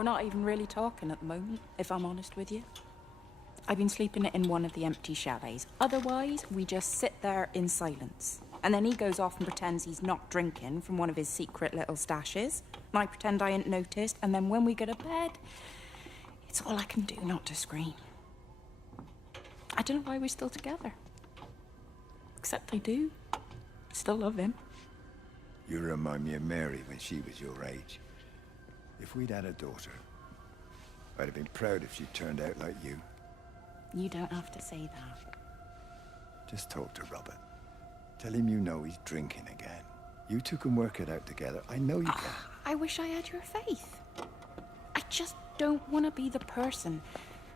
We're not even really talking at the moment, if I'm honest with you. I've been sleeping in one of the empty chalets. Otherwise, we just sit there in silence. And then he goes off and pretends he's not drinking from one of his secret little stashes. And I pretend I ain't noticed. And then when we go to bed, it's all I can do not to scream. I don't know why we're still together. Except I do. Still love him. You remind me of Mary when she was your age. If we'd had a daughter, I'd have been proud if she turned out like you. You don't have to say that. Just talk to Robert. Tell him you know he's drinking again. You two can work it out together. I know you can. I wish I had your faith. I just don't want to be the person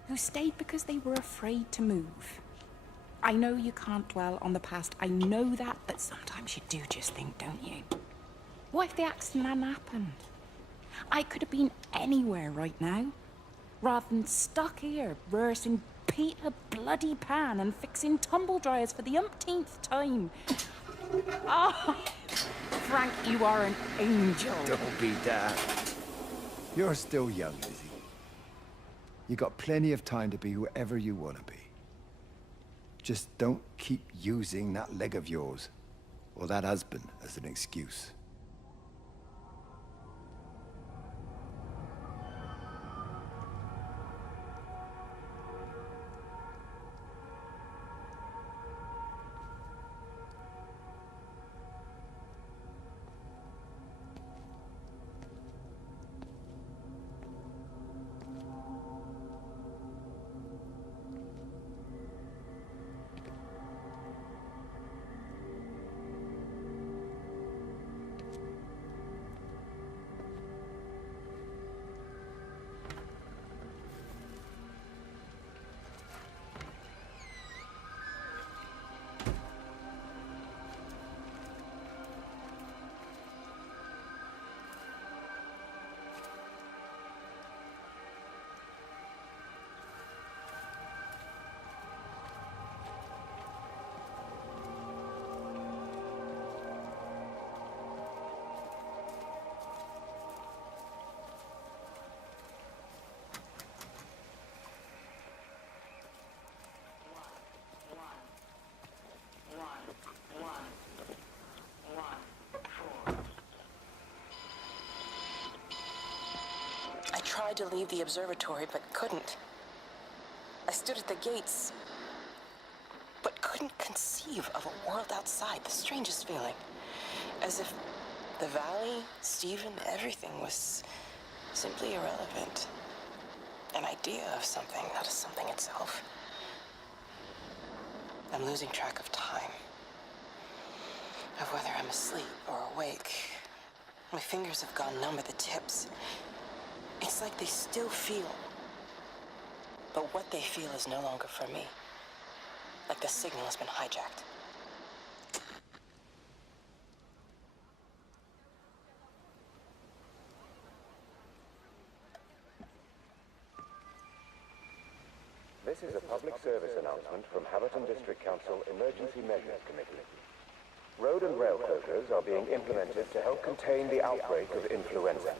who stayed because they were afraid to move. I know you can't dwell on the past. I know that, but sometimes you do just think, don't you? What if the accident hadn't happened? I could have been anywhere right now, rather than stuck here, rehearsing Peter bloody Pan and fixing tumble dryers for the umpteenth time. Oh, Frank, you are an angel. Don't be that. You're still young, Lizzie. You got plenty of time to be whoever you want to be. Just don't keep using that leg of yours, or that husband, as an excuse. I tried to leave the observatory, but couldn't. I stood at the gates, but couldn't conceive of a world outside. The strangest feeling. As if the valley, Stephen, everything was simply irrelevant. An idea of something, not something itself. I'm losing track of time. Of whether I'm asleep or awake. My fingers have gone numb at the tips. It's like they still feel. But what they feel is no longer for me. Like the signal has been hijacked. This is a public service announcement from Haverton District Council Emergency Measures Committee. Road and rail closures are being implemented to help contain the outbreak of influenza.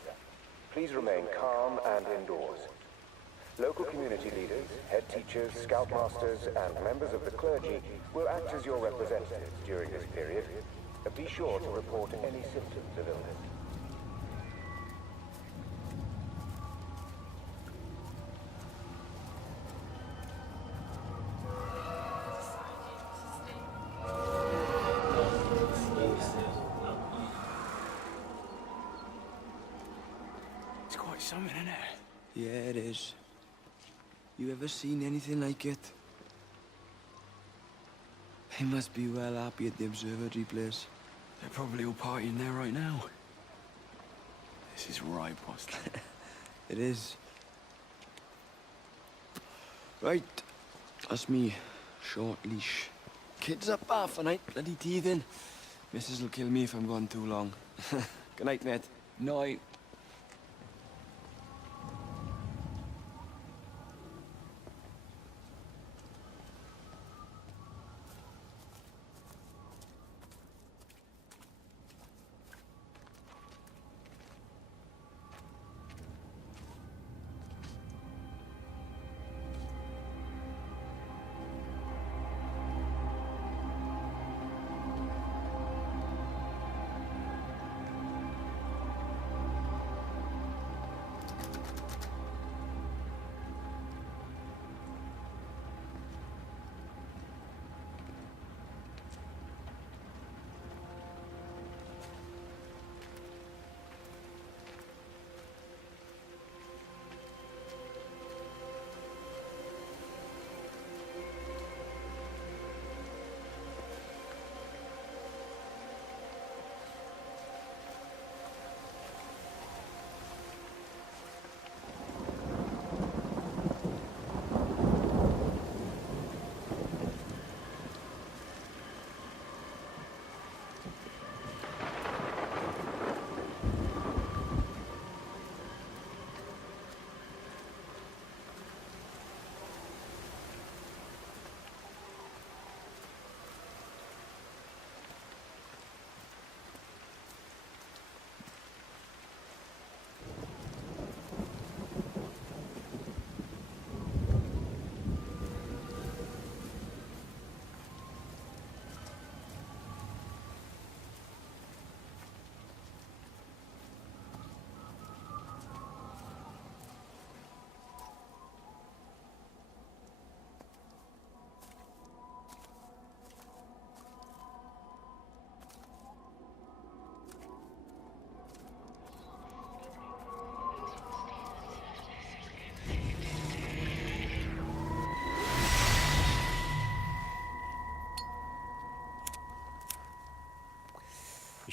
Please remain calm and indoors. Local community leaders, head teachers, scoutmasters, and members of the clergy will act as your representatives during this period. Be sure to report any symptoms of illness. It's quite something, isn't it? Yeah, it is. You ever seen anything like it? They must be well happy at the observatory place. They're probably all partying there right now. This is right, boss. It is. Right. That's me. Short leash. Kids up half a night, bloody teething. Missus will kill me if I'm gone too long. Good night, mate. Night.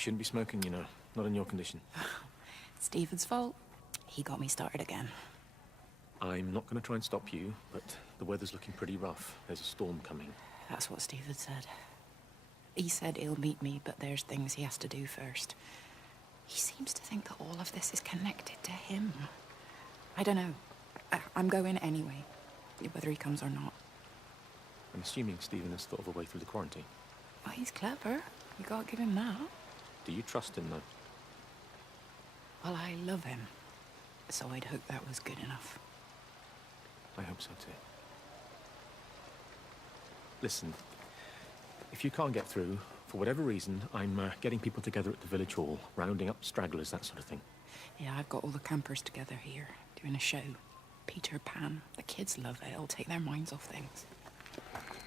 shouldn't be smoking, you know. Not in your condition. It's Stephen's fault. He got me started again. I'm not going to try and stop you, but the weather's looking pretty rough. There's a storm coming. That's what Stephen said. He said he'll meet me, but there's things he has to do first. He seems to think that all of this is connected to him. I don't know. I'm going anyway, whether he comes or not. I'm assuming Stephen has thought of a way through the quarantine. Well, he's clever. You gotta give him that. Do you trust him, though? Well, I love him. So I'd hope that was good enough. I hope so, too. Listen, if you can't get through, for whatever reason, I'm getting people together at the village hall, rounding up stragglers, that sort of thing. Yeah, I've got all the campers together here, doing a show. Peter Pan. The kids love it. It'll take their minds off things.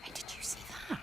Hey, did you see that?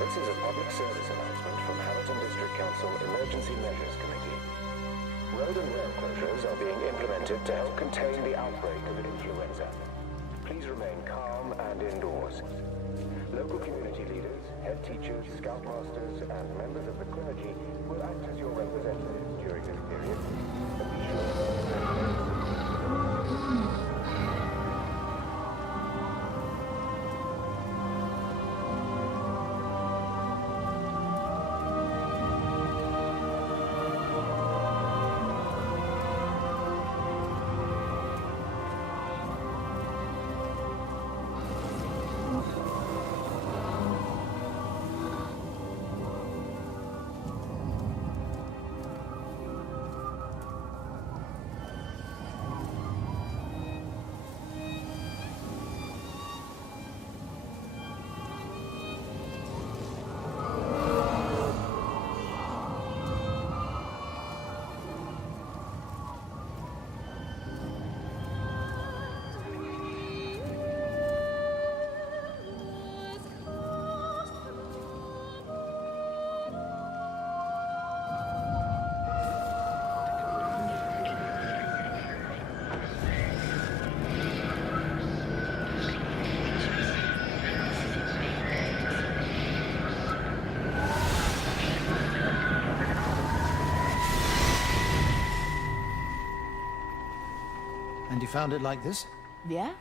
This is a public service announcement from Haverton District Council Emergency Measures Committee. Road and rail closures are being implemented to help contain the outbreak of influenza. Please remain calm and indoors. Local community leaders, head teachers, scoutmasters, and members of the clergy will act as your representatives during this period. But be sure And you found it like this? Yeah.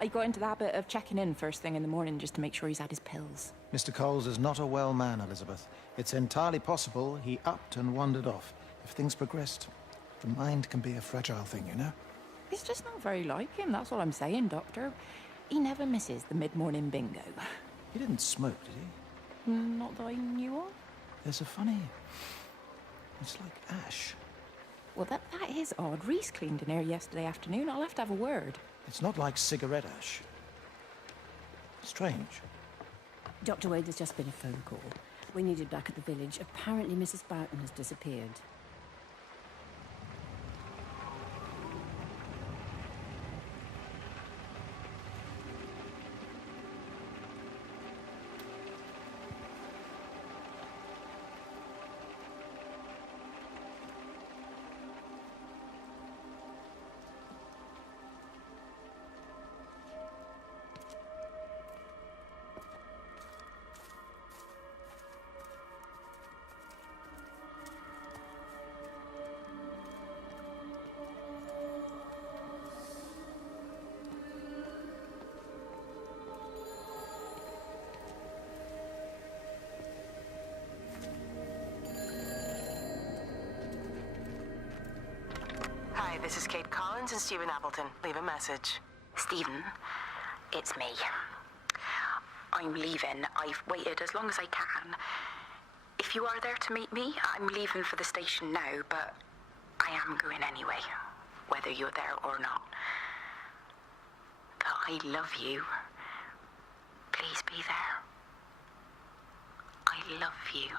I got into the habit of checking in first thing in the morning just to make sure he's had his pills. Mr. Coles is not a well man, Elizabeth. It's entirely possible he upped and wandered off. If things progressed, the mind can be a fragile thing, you know? It's just not very like him, that's all I'm saying, Doctor. He never misses the mid-morning bingo. He didn't smoke, did he? Not that I knew of. There's a funny... It's like ash. Well, that is odd. Reese cleaned in here yesterday afternoon. I'll have to have a word. It's not like cigarette ash. Strange. Dr. Wade, there's just been a phone call. We need you back at the village. Apparently Mrs. Boughton has disappeared. Hi, this is Kate Collins and Stephen Appleton. Leave a message. Stephen, it's me. I'm leaving. I've waited as long as I can. If you are there to meet me, I'm leaving for the station now, but I am going anyway, whether you're there or not. But I love you. Please be there. I love you.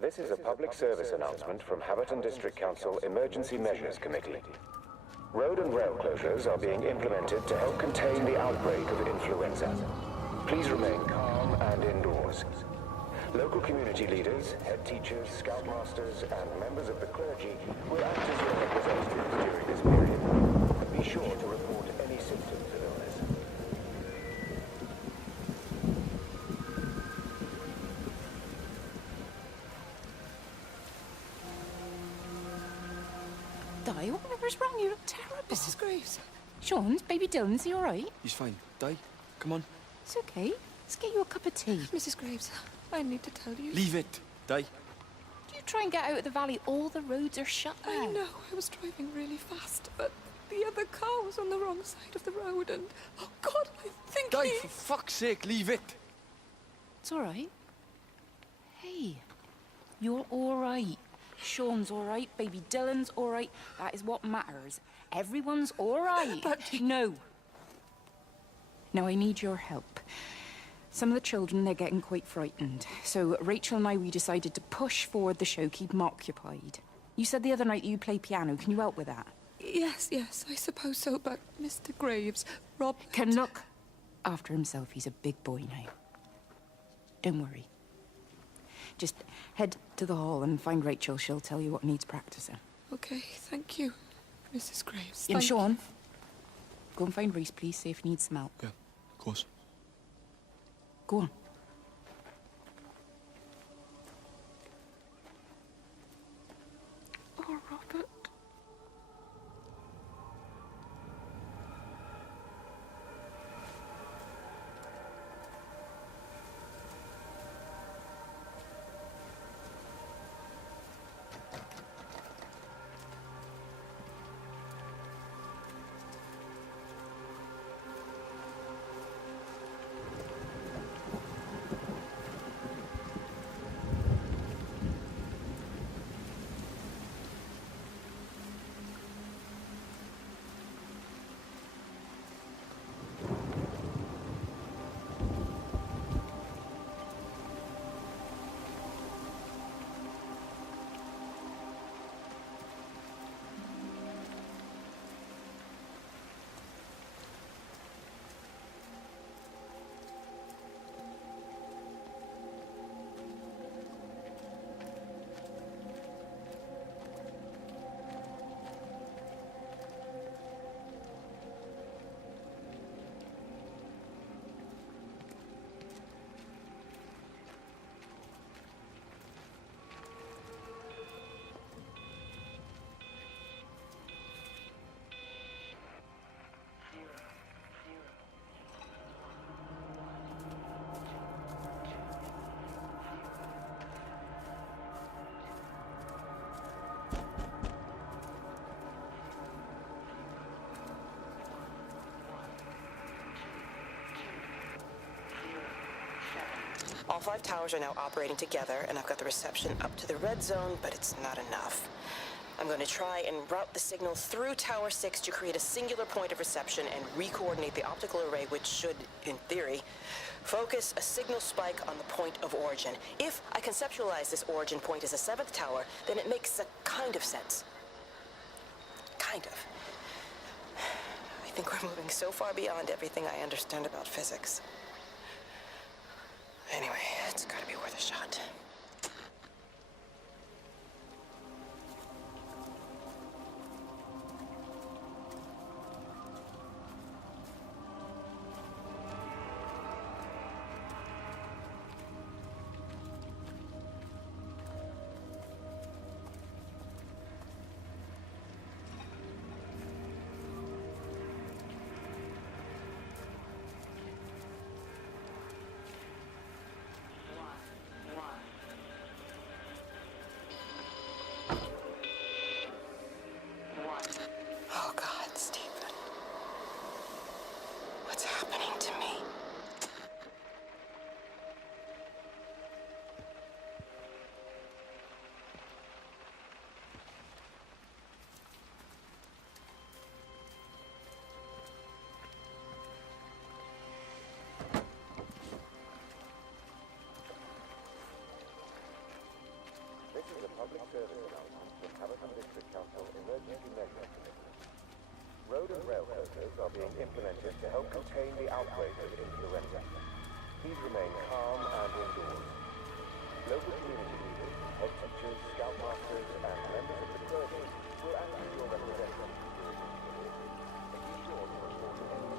This is a public service announcement from Haverton District Council Emergency Measures Committee. Road and rail closures are being implemented to help contain the outbreak of influenza. Please remain calm and indoors. Local community leaders, head teachers, scoutmasters, and members of the clergy will act as your representatives during this period. Be sure to report any symptoms of illness. Di, whatever's wrong? You look terrible. Mrs. Graves. Sean's baby Dylan, is he all right? He's fine. Di, come on. It's okay. Let's get you a cup of tea. Mrs. Graves, I need to tell you. Leave it. Di. You try and get out of the valley, all the roads are shut now. I know, I was driving really fast, but the other car was on the wrong side of the road and... Oh, God, I think Di, he... for fuck's sake, leave it. It's all right. Hey, you're all right. Sean's all right, baby Dylan's all right. That is what matters. Everyone's all right. But... No. Now, I need your help. Some of the children, they're getting quite frightened. So Rachel and I, we decided to push forward the show, keep them occupied. You said the other night that you play piano. Can you help with that? Yes, I suppose so, but Mr. Graves, Rob... Can look after himself. He's a big boy now. Don't worry. Just head to the hall and find Rachel. She'll tell you what needs practicing. Okay, thank you, Mrs. Graves. And Thank Sean, go and find Reese, please. See if he needs some help. Yeah, of course. Go on. Oh, Robert. All 5 towers are now operating together, and I've got the reception up to the red zone, but it's not enough. I'm going to try and route the signal through Tower 6 to create a singular point of reception and re-coordinate the optical array, which should, in theory, focus a signal spike on the point of origin. If I conceptualize this origin point as a 7th tower, then it makes a kind of sense. Kind of. I think we're moving so far beyond everything I understand about physics. Anyway, it's gotta be worth a shot. Oh, God, Stephen. What's happening to me? This is a public service announcement from Hamilton District Council Emergency Measures Committee. Road and rail closures are being implemented to help contain the outbreak of influenza. Please remain calm and indoors. Local community leaders, head teachers, scoutmasters, and members of the clergy will act as your representatives during this period. Be sure to report any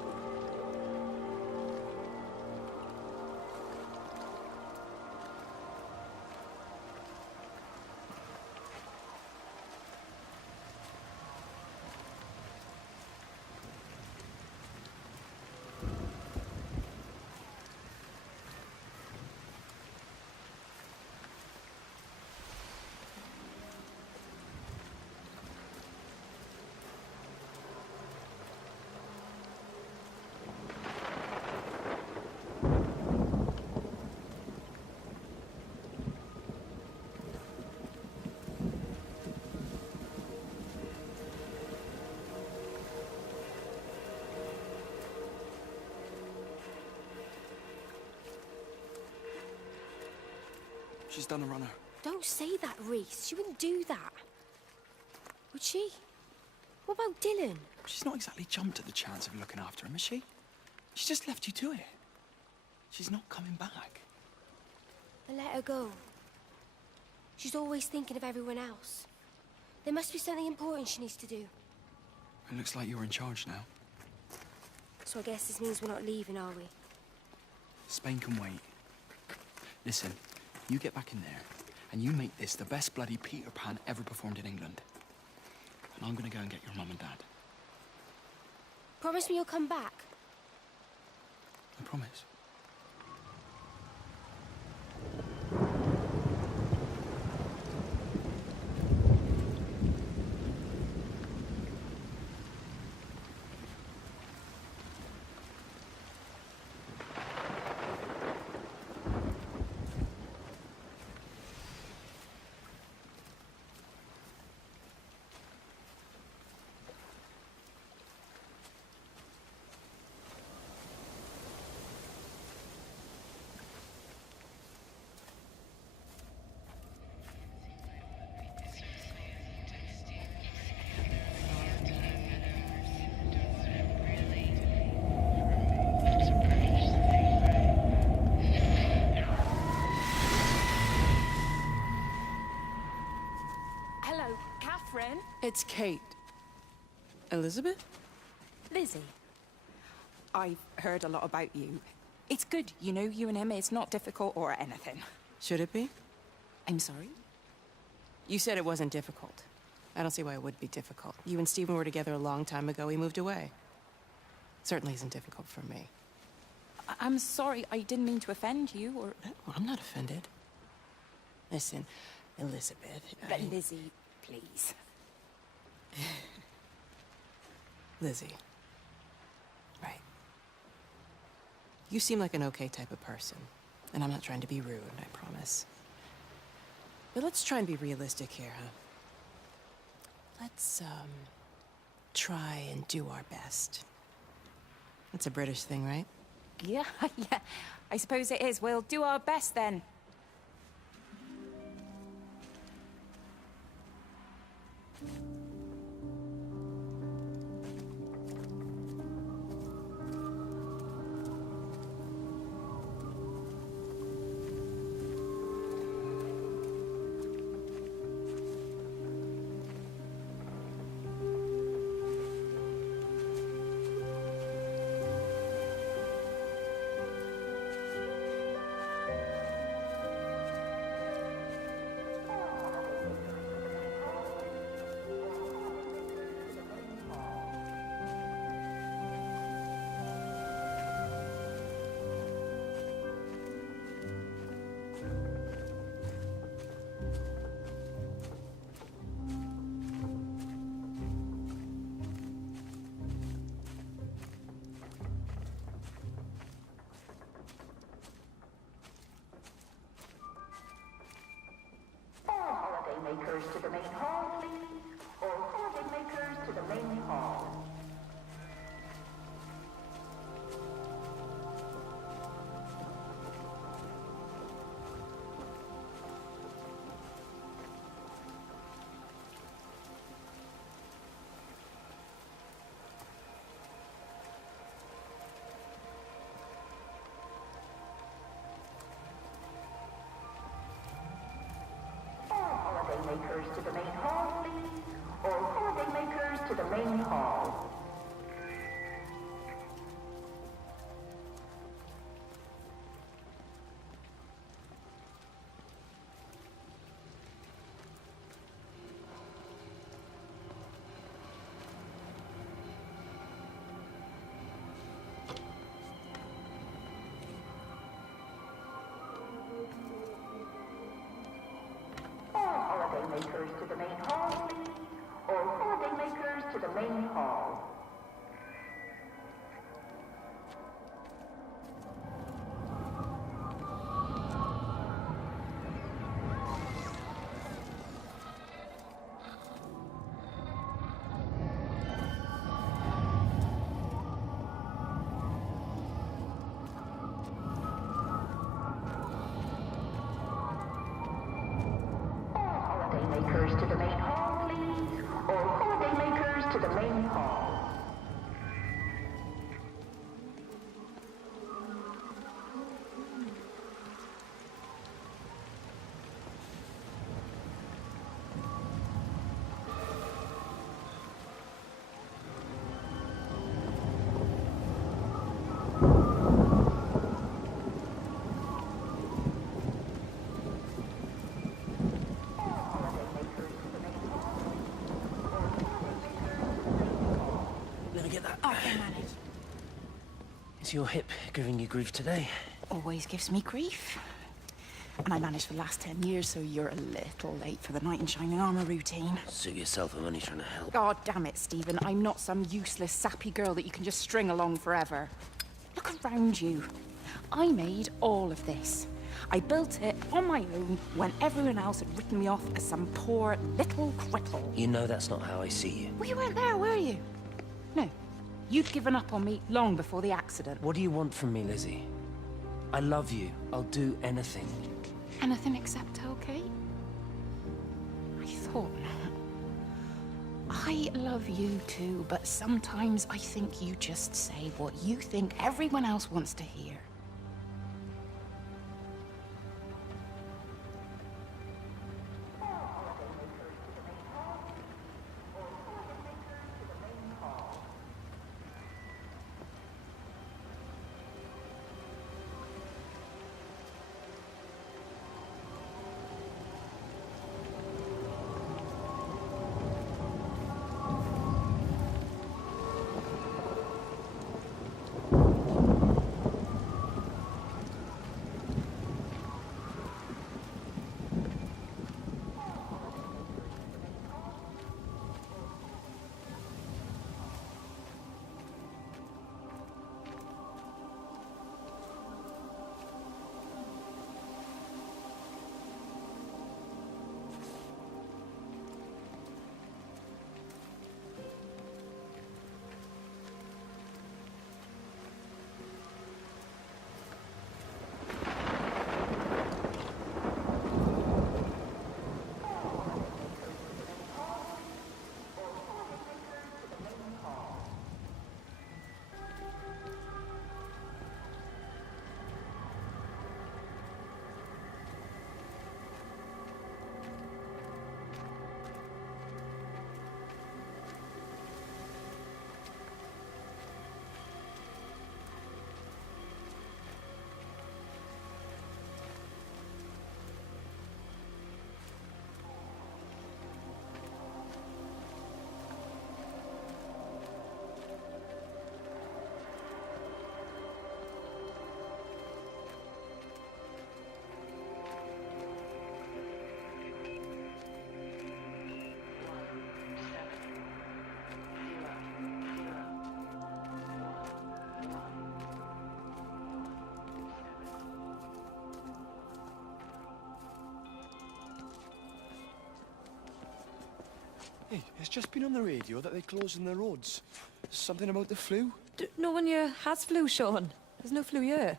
She's done a runner. Don't say that, Reese. She wouldn't do that. Would she? What about Dylan? She's not exactly jumped at the chance of looking after him, is she? She just left you to it. She's not coming back. Then let her go. She's always thinking of everyone else. There must be something important she needs to do. It looks like you're in charge now. So I guess this means we're not leaving, are we? Spain can wait. Listen, you get back in there, and you make this the best bloody Peter Pan ever performed in England. And I'm gonna go and get your mum and dad. Promise me you'll come back. I promise. Hello, Catherine. It's Kate. Elizabeth? Lizzie. I've heard a lot about you. It's good, you know, you and him. It's not difficult or anything. Should it be? I'm sorry? You said it wasn't difficult. I don't see why it would be difficult. You and Stephen were together a long time ago. He moved away. Certainly isn't difficult for me. I'm sorry. I didn't mean to offend you or... Well, I'm not offended. Listen, Elizabeth... But Lizzie, please. Lizzie. Right. You seem like an okay type of person. And I'm not trying to be rude, I promise. But let's try and be realistic here, huh? Let's, try and do our best. It's a British thing, right? Yeah, yeah. I suppose it is. We'll do our best then. Makers to the main hall, please. All holiday makers to the main hall. Makers to the main hall, please. All holiday makers to the main hall. Makers to the main hall, please. All holiday makers to the main hall. Makers to the main hall, please. All holiday makers to the main hall. Is your hip giving you grief today? Always gives me grief. And I managed for the last 10 years, so you're a little late for the knight in shining armor routine. Suit yourself, I'm only trying to help. God damn it, Stephen. I'm not some useless, sappy girl that you can just string along forever. Look around you. I made all of this. I built it on my own when everyone else had written me off as some poor little cripple. You know that's not how I see you. Well, you weren't there, were you? No. You'd given up on me long before the accident. What do you want from me, Lizzie? I love you. I'll do anything. Anything except okay? I thought not. I love you too, but sometimes I think you just say what you think everyone else wants to hear. Hey, it's just been on the radio that they're closing the roads. Something about the flu? No one here has flu, Sean. There's no flu here.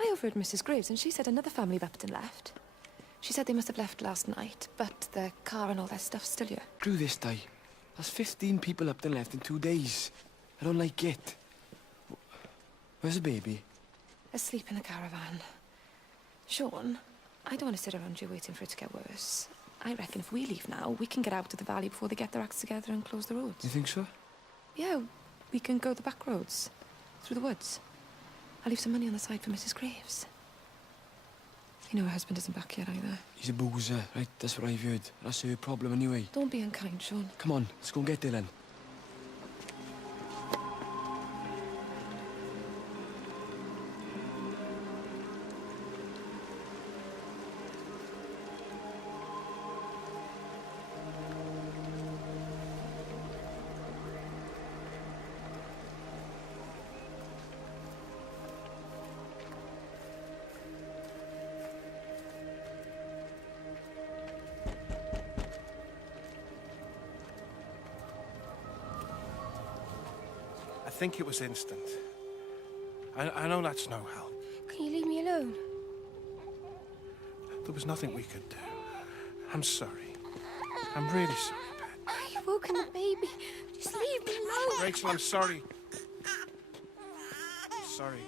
I overheard Mrs. Graves, and she said another family of Upton left. She said they must have left last night, but their car and all their stuff's still here. Screw this day. There's 15 people up and left in 2 days. I don't like it. Where's the baby? Asleep in the caravan. Sean, I don't want to sit around here waiting for it to get worse. I reckon if we leave now, we can get out of the valley before they get their acts together and close the roads. You think so? Yeah, we can go the back roads, through the woods. I'll leave some money on the side for Mrs. Graves. You know her husband isn't back yet either. He's a boozer, right? That's what I've heard. That's her problem anyway. Don't be unkind, Sean. Come on, let's go and get Dylan. I think it was instant. I know that's no help. Can you leave me alone? There was nothing we could do. I'm sorry. I'm really sorry, Pat. You've woken the baby. Just leave me alone. Rachel, I'm sorry. Sorry.